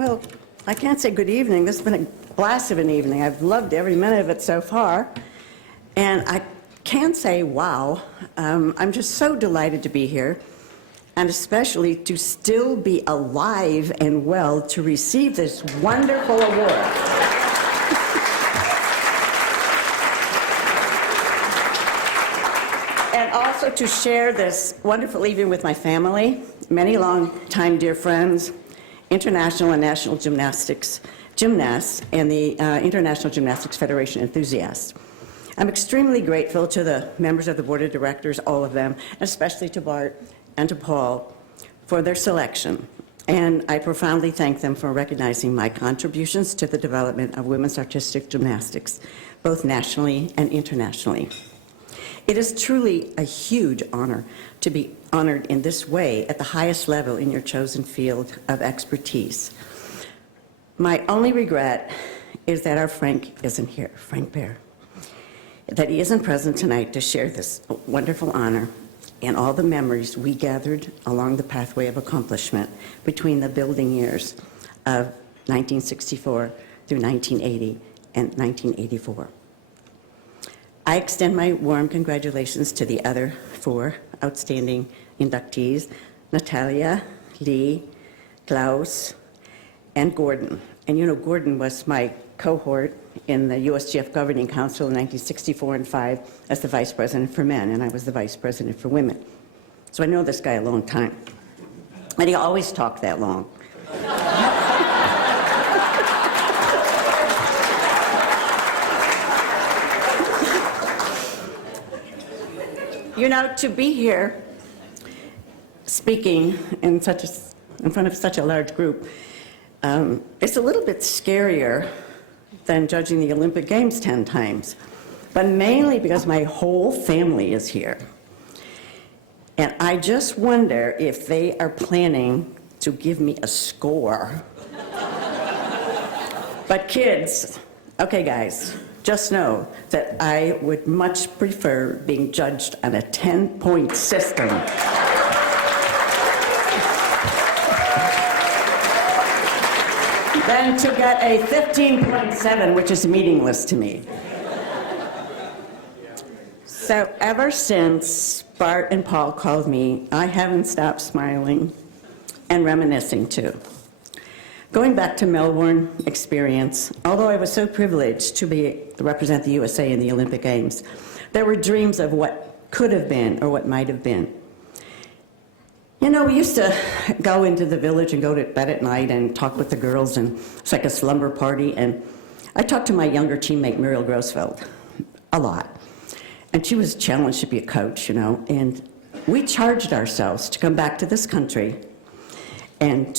Well, I can't say good evening. This has been a blast of an evening. I've loved every minute of it so far. And I can say, wow, I'm just so delighted to be here, and especially to still be alive and well to receive this wonderful award. And also to share this wonderful evening with my family, many long-time dear friends, international and national gymnasts, and the International Gymnastics Federation enthusiasts. I'm extremely grateful to the members of the board of directors, all of them, especially to Bart and to Paul for their selection. And I profoundly thank them for recognizing my contributions to the development of women's artistic gymnastics, both nationally and internationally. It is truly a huge honor to be honored in this way at the highest level in your chosen field of expertise. My only regret is that our Frank isn't here, Frank Bear, that he isn't present tonight to share this wonderful honor and all the memories we gathered along the pathway of accomplishment between the building years of 1964 through 1980 and 1984. I extend my warm congratulations to the other 4 outstanding inductees, Natalia, Lee, Klaus, and Gordon. And you know, Gordon was my cohort in the USGF Governing Council in 1964 and 5 as the vice president for men, and I was the vice president for women. So I know this guy a long time. And he always talked that long. You know, to be here speaking in front of such a large group, it's a little bit scarier than judging the Olympic Games 10 times, but mainly because my whole family is here. And I just wonder if they are planning to give me a score. But kids, okay guys, just know that I would much prefer being judged on a 10-point system than to get a 15.7, which is meaningless to me. So ever since Bart and Paul called me, I haven't stopped smiling and reminiscing too. Going back to Melbourne experience, although I was so privileged to represent the USA in the Olympic Games, there were dreams of what could have been or what might have been. You know, we used to go into the village and go to bed at night and talk with the girls, and it's like a slumber party. And I talked to my younger teammate, Muriel Grossfeld, a lot. And she was challenged to be a coach, you know, and we charged ourselves to come back to this country and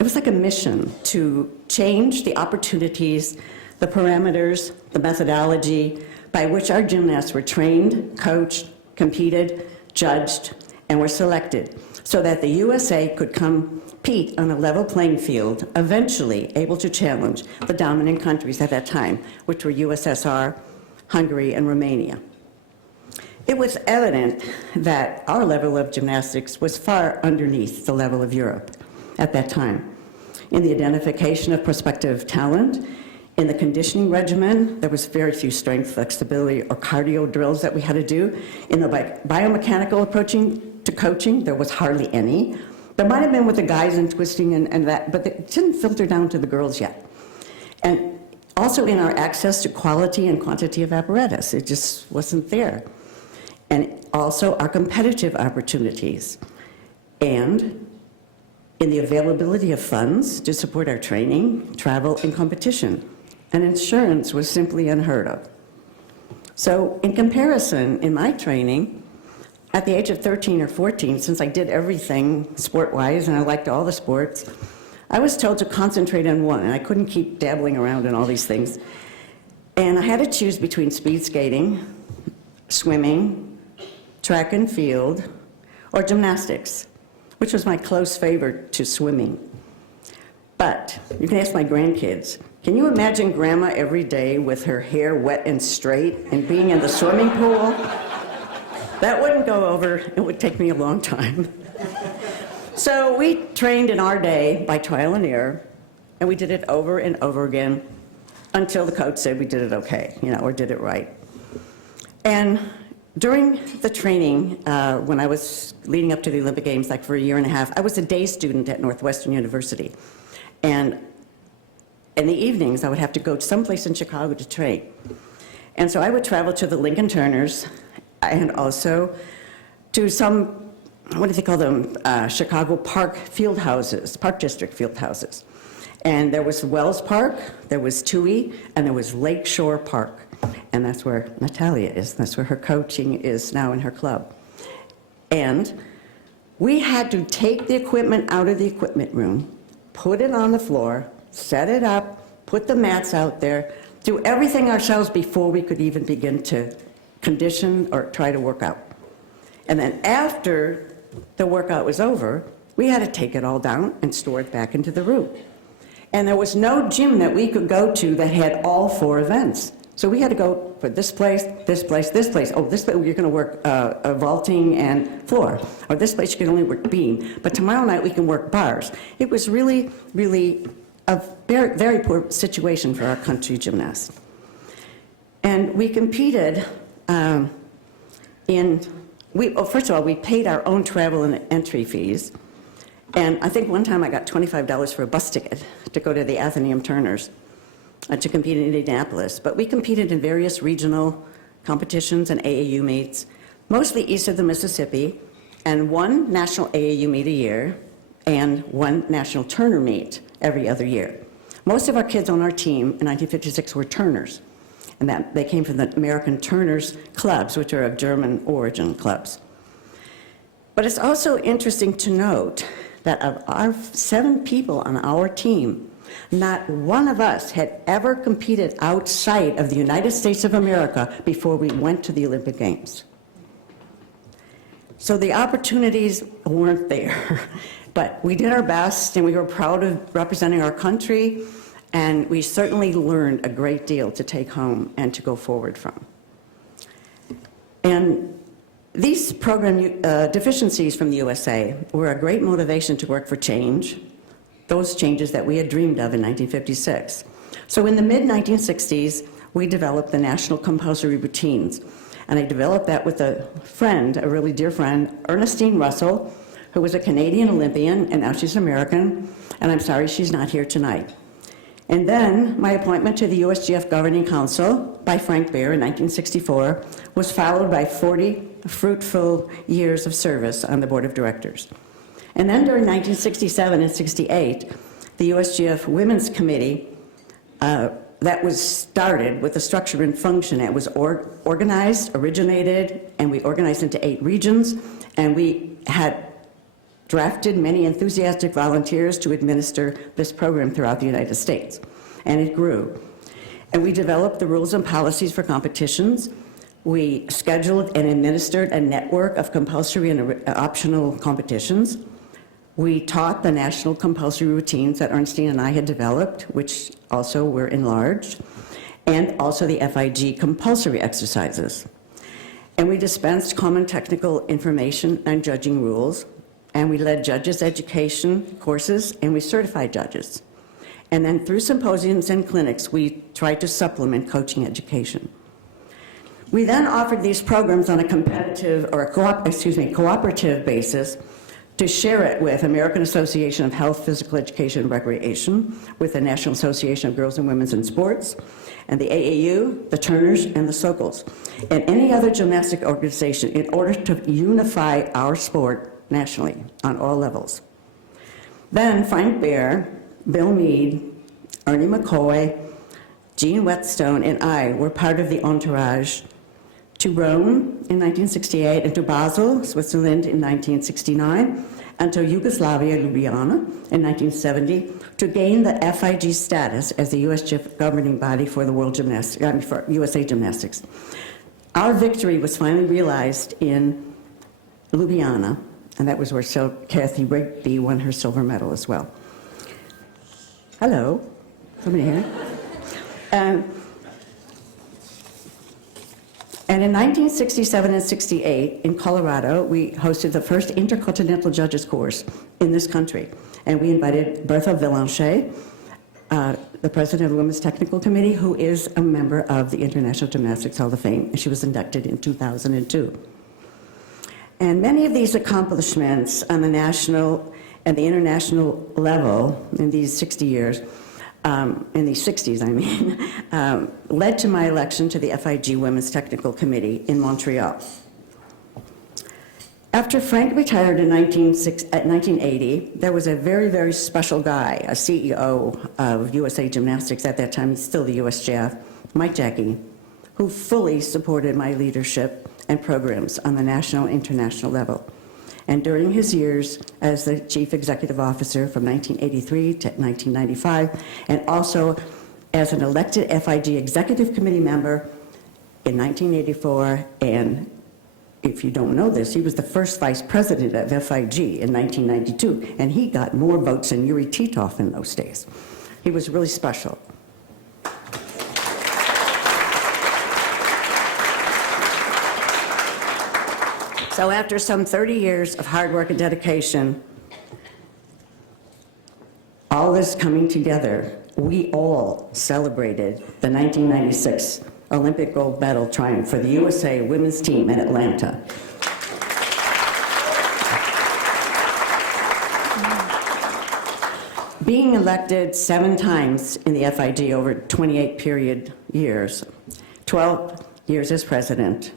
it was like a mission to change the opportunities, the parameters, the methodology by which our gymnasts were trained, coached, competed, judged, and were selected, so that the USA could compete on a level playing field, eventually able to challenge the dominant countries at that time, which were USSR, Hungary, and Romania. It was evident that our level of gymnastics was far underneath the level of Europe at that time. In the identification of prospective talent, in the conditioning regimen, there was very few strength, flexibility, or cardio drills that we had to do. In the biomechanical approaching to coaching, there was hardly any. There might have been with the guys and twisting and that, but it didn't filter down to the girls yet. And also in our access to quality and quantity of apparatus, it just wasn't there. And also our competitive opportunities. And in the availability of funds to support our training, travel, and competition. And insurance was simply unheard of. So in comparison, in my training, at the age of 13 or 14, since I did everything sport-wise and I liked all the sports, I was told to concentrate on one, and I couldn't keep dabbling around in all these things. And I had to choose between speed skating, swimming, track and field, or gymnastics, which was my close favorite to swimming. But you can ask my grandkids, can you imagine Grandma every day with her hair wet and straight and being in the swimming pool? That wouldn't go over. It would take me a long time. So we trained in our day by trial and error, And we did it over and over again until the coach said we did it okay, or did it right. And during the training, when I was leading up to the Olympic Games, like for a year and a half, I was a day student at Northwestern University. And in the evenings, I would have to go someplace in Chicago to train. And so I would travel to the Lincoln Turners and also to some, what do they call them, Chicago Park field houses, Park District field houses. And there was Wells Park, there was Toohey, and there was Lakeshore Park. And that's where Natalia is. That's where her coaching is now in her club. And we had to take the equipment out of the equipment room, put it on the floor, set it up, put the mats out there, do everything ourselves before we could even begin to condition or try to work out. And then after the workout was over, we had to take it all down and store it back into the room. And there was no gym that we could go to that had all 4 events. So we had to go for this place, this place, this place. Oh, this place you're going to work vaulting and floor. Or this place you can only work beam. But tomorrow night we can work bars. It was really, really a very, very poor situation for our country gymnasts. And we competed first of all, we paid our own travel and entry fees. And I think one time I got $25 for a bus ticket to go to the Athenaeum Turners to compete in Indianapolis. But we competed in various regional competitions and AAU meets, mostly east of the Mississippi, and 1 national AAU meet a year and 1 national Turner meet every other year. Most of our kids on our team in 1956 were Turners, and that they came from the American Turners clubs, which are of German origin clubs. But it's also interesting to note that of our 7 people on our team, not one of us had ever competed outside of the United States of America before we went to the Olympic Games. So the opportunities weren't there, but we did our best and we were proud of representing our country, and we certainly learned a great deal to take home and to go forward from. And these program deficiencies from the USA were a great motivation to work for change, those changes that we had dreamed of in 1956. So in the mid-1960s, we developed the National Compulsory Routines. And I developed that with a friend, a really dear friend, Ernestine Russell, who was a Canadian Olympian, and now she's American, and I'm sorry she's not here tonight. And then my appointment to the USGF Governing Council by Frank Baer in 1964 was followed by 40 fruitful years of service on the board of directors. And then during 1967 and 68, the USGF Women's Committee that was started with a structure and function. It was organized, originated, and we organized into 8 regions, and we had drafted many enthusiastic volunteers to administer this program throughout the United States, and it grew. And we developed the rules and policies for competitions. We scheduled and administered a network of compulsory and optional competitions. We taught the national compulsory routines that Ernestine and I had developed, which also were enlarged, and also the FIG compulsory exercises. And we dispensed common technical information and judging rules, and we led judges' education courses, and we certified judges. And then through symposiums and clinics, we tried to supplement coaching education. We then offered these programs on a competitive or cooperative basis to share it with American Association of Health, Physical Education, and Recreation, with the National Association of Girls and Women's in Sports, and the AAU, the Turners, and the Sokol, and any other gymnastic organization in order to unify our sport nationally on all levels. Then Frank Baer, Bill Meade, Ernie McCoy, Jean Whetstone, and I were part of the entourage to Rome in 1968, and to Basel, Switzerland in 1969, and to Yugoslavia, Ljubljana in 1970, to gain the FIG status as the USGF governing body for the for USA Gymnastics. Our victory was finally realized in Ljubljana, and that was where Kathy Rigby won her silver medal as well. Hello, somebody here? And in 1967 and 68, in Colorado, we hosted the first intercontinental judges course in this country. And we invited Bertha Villanchet the president of the Women's Technical Committee, who is a member of the International Gymnastics Hall of Fame, and she was inducted in 2002. And many of these accomplishments on the national and the international level in these 60 years, in these 60s, I mean, led to my election to the FIG Women's Technical Committee in Montreal. After Frank retired in 1980, there was a very, very special guy, a CEO of USA Gymnastics at that time, he's still the USGF, Mike Jackie, who fully supported my leadership and programs on the national and international level. And during his years as the Chief Executive Officer from 1983 to 1995, and also as an elected FIG Executive Committee member in 1984, and if you don't know this, he was the first vice president of FIG in 1992, and he got more votes than Yuri Titov in those days. He was really special. So after some 30 years of hard work and dedication, all this coming together, we all celebrated the 1996 Olympic gold medal triumph for the USA women's team in Atlanta. Being elected 7 times in the FIG over 28 period years, 12 years as president,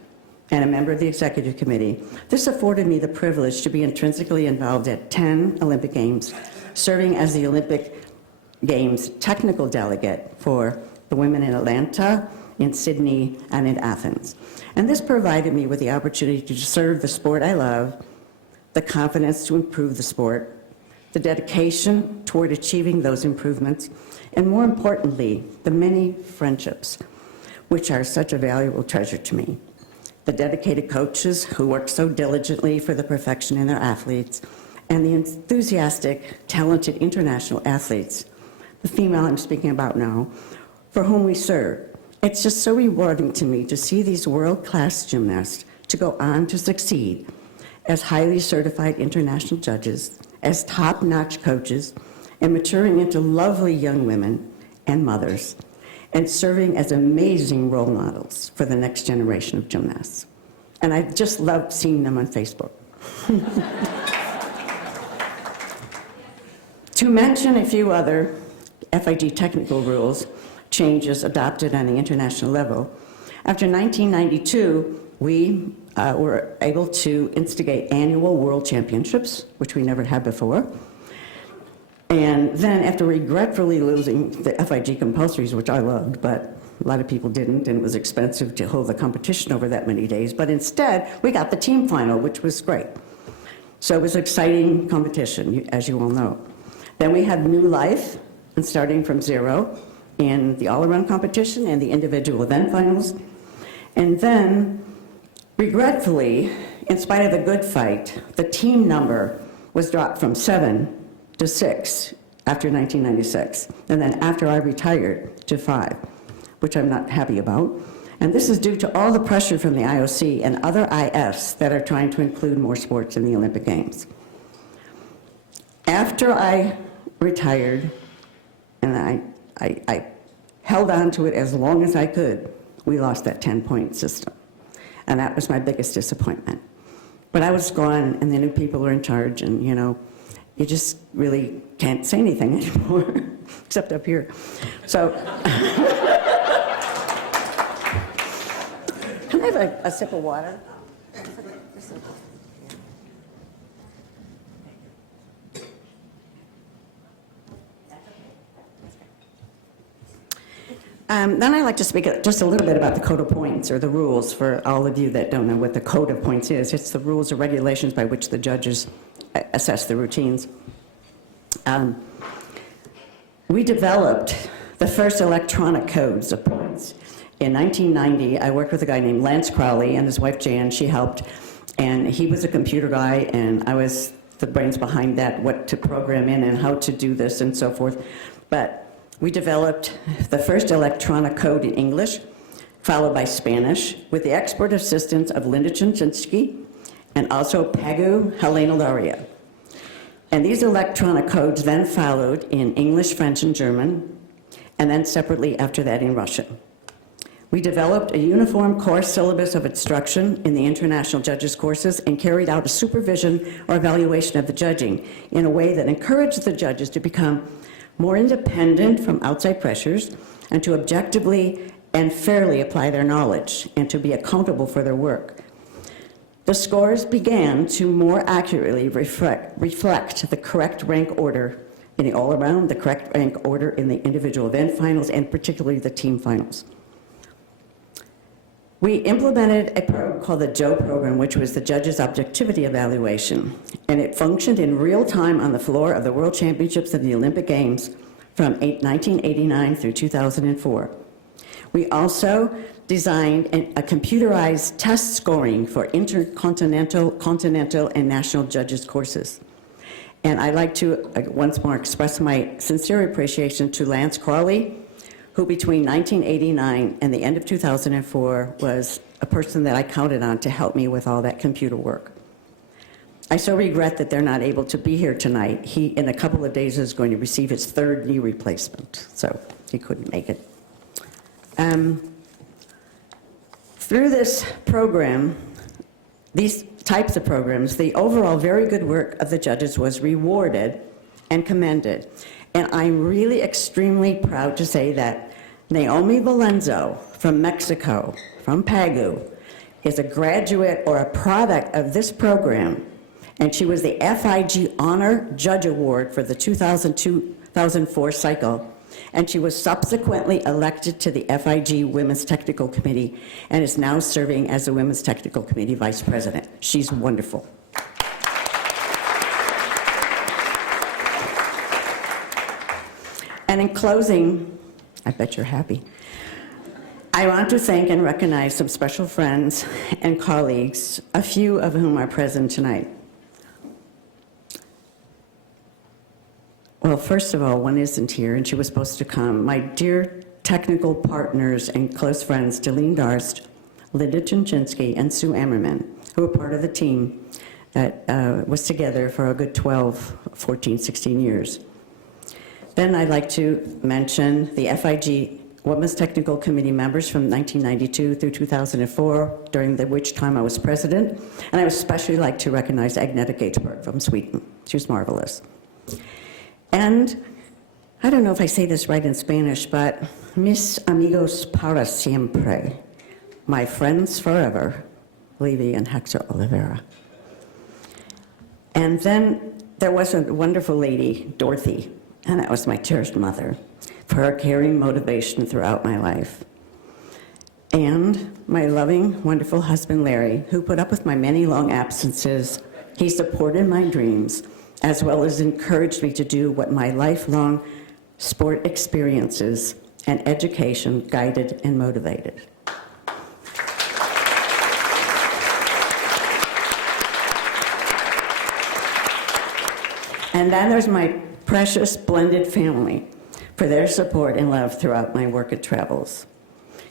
and a member of the executive committee, this afforded me the privilege to be intrinsically involved at 10 Olympic Games, serving as the Olympic Games technical delegate for the women in Atlanta, in Sydney, and in Athens. And this provided me with the opportunity to serve the sport I love, the confidence to improve the sport, the dedication toward achieving those improvements, and more importantly, the many friendships, which are such a valuable treasure to me. The dedicated coaches who work so diligently for the perfection in their athletes, and the enthusiastic, talented international athletes, the female I'm speaking about now, for whom we serve. It's just so rewarding to me to see these world-class gymnasts to go on to succeed as highly certified international judges, as top-notch coaches, and maturing into lovely young women and mothers, and serving as amazing role models for the next generation of gymnasts. And I just love seeing them on Facebook. To mention a few other FIG technical rules changes adopted on the international level, after 1992, we were able to instigate annual world championships, which we never had before. And then after regretfully losing the FIG compulsories, which I loved, but a lot of people didn't, and it was expensive to hold the competition over that many days, but instead, we got the team final, which was great. So it was an exciting competition, as you all know. Then we had new life, and starting from zero, in the all-around competition and the individual event finals. And then, regretfully, in spite of the good fight, the team number was dropped from 7 to 6 after 1996, and then after I retired to 5, which I'm not happy about. And this is due to all the pressure from the IOC and other IFs that are trying to include more sports in the Olympic Games. After I retired, and I held on to it as long as I could, we lost that 10-point system. And that was my biggest disappointment. But I was gone, and the new people were in charge, and you know, you just really can't say anything anymore, except up here. So, can I have a sip of water? Then I'd like to speak just a little bit about the Code of Points, or the rules, for all of you that don't know what the Code of Points is. It's the rules or regulations by which the judges assess the routines. We developed the first electronic codes of points. In 1990, I worked with a guy named Lance Crowley and his wife Jan. She helped, and he was a computer guy, and I was the brains behind that, what to program in and how to do this and so forth. But we developed the first electronic code in English, followed by Spanish, with the expert assistance of Linda Chinchinski and also Pagu Helena Laria. And these electronic codes then followed in English, French, and German, and then separately after that in Russian. We developed a uniform course syllabus of instruction in the international judges courses and carried out a supervision or evaluation of the judging in a way that encouraged the judges to become more independent from outside pressures and to objectively and fairly apply their knowledge and to be accountable for their work. The scores began to more accurately reflect the correct rank order in the all-around, the correct rank order in the individual event finals, and particularly the team finals. We implemented a program called the JOE program, which was the Judges Objectivity Evaluation, and it functioned in real time on the floor of the World Championships and the Olympic Games from 1989 through 2004. We also designed a computerized test scoring for intercontinental, continental, and national judges courses. And I'd like to once more express my sincere appreciation to Lance Crawley, who between 1989 and the end of 2004 was a person that I counted on to help me with all that computer work. I so regret that they're not able to be here tonight. He, in a couple of days, is going to receive his third knee replacement, so he couldn't make it. Through this program, these types of programs, the overall very good work of the judges was rewarded and commended. And I'm really extremely proud to say that Naomi Valenzo from Mexico, from Pagu, is a graduate or a product of this program. And she was the FIG Honor Judge Award for the 2002-2004 cycle. And she was subsequently elected to the FIG Women's Technical Committee and is now serving as the Women's Technical Committee Vice President. She's wonderful. And in closing, I bet you're happy, I want to thank and recognize some special friends and colleagues, a few of whom are present tonight. Well, first of all, one isn't here, and she was supposed to come. My dear technical partners and close friends, Delene Darst, Linda Chinchinski, and Sue Ammerman, who were part of the team that was together for a good 12, 14, 16 years. Then I'd like to mention the FIG Women's Technical Committee members from 1992 through 2004, during which time I was president. And I would especially like to recognize Agneta Gateberg from Sweden. She was marvelous. And I don't know if I say this right in Spanish, but mis amigos para siempre, my friends forever, Levy and Hector Oliveira. And then there was a wonderful lady, Dorothy, and that was my cherished mother, for her caring motivation throughout my life. And my loving, wonderful husband, Larry, who put up with my many long absences. He supported my dreams, as well as encouraged me to do what my lifelong sport experiences and education guided and motivated. And then there's my precious blended family for their support and love throughout my work and travels.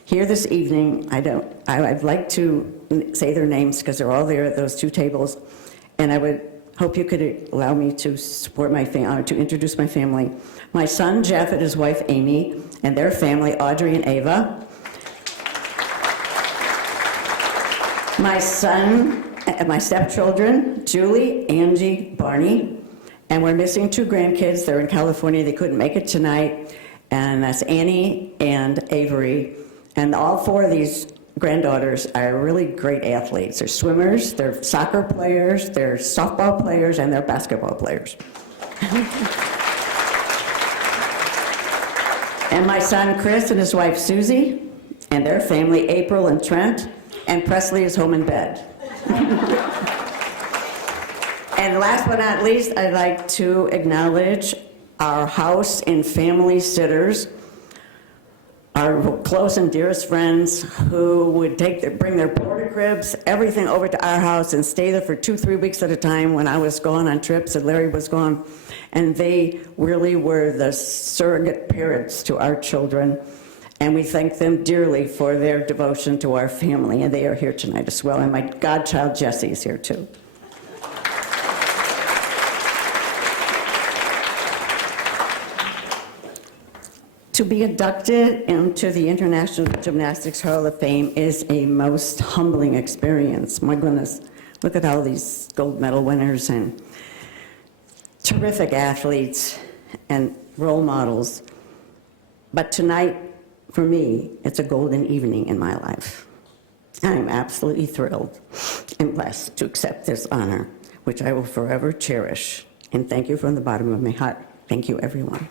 Here this evening, I'd like to say their names because they're all there at those two tables, and I would hope you could allow me to support my to introduce my family. My son, Jeff, and his wife, Amy, and their family, Audrey and Ava. My son and my stepchildren, Julie, Angie, Barney, and we're missing two grandkids. They're in California. They couldn't make it tonight, and that's Annie and Avery. And all four of these granddaughters are really great athletes. They're swimmers, they're soccer players, they're softball players, and they're basketball players. And my son Chris and his wife Susie, and their family April and Trent, and Presley is home in bed. And last but not least, I'd like to acknowledge our house and family sitters, our close and dearest friends who would bring their porta cribs, everything over to our house and stay there for 2-3 weeks at a time when I was gone on trips and Larry was gone. And they really were the surrogate parents to our children. And we thank them dearly for their devotion to our family. And they are here tonight as well. And my godchild Jessie is here too. To be inducted into the International Gymnastics Hall of Fame is a most humbling experience. My goodness, look at all these gold medal winners and terrific athletes and role models. But tonight, for me, it's a golden evening in my life. I'm absolutely thrilled and blessed to accept this honor, which I will forever cherish. And thank you from the bottom of my heart. Thank you, everyone.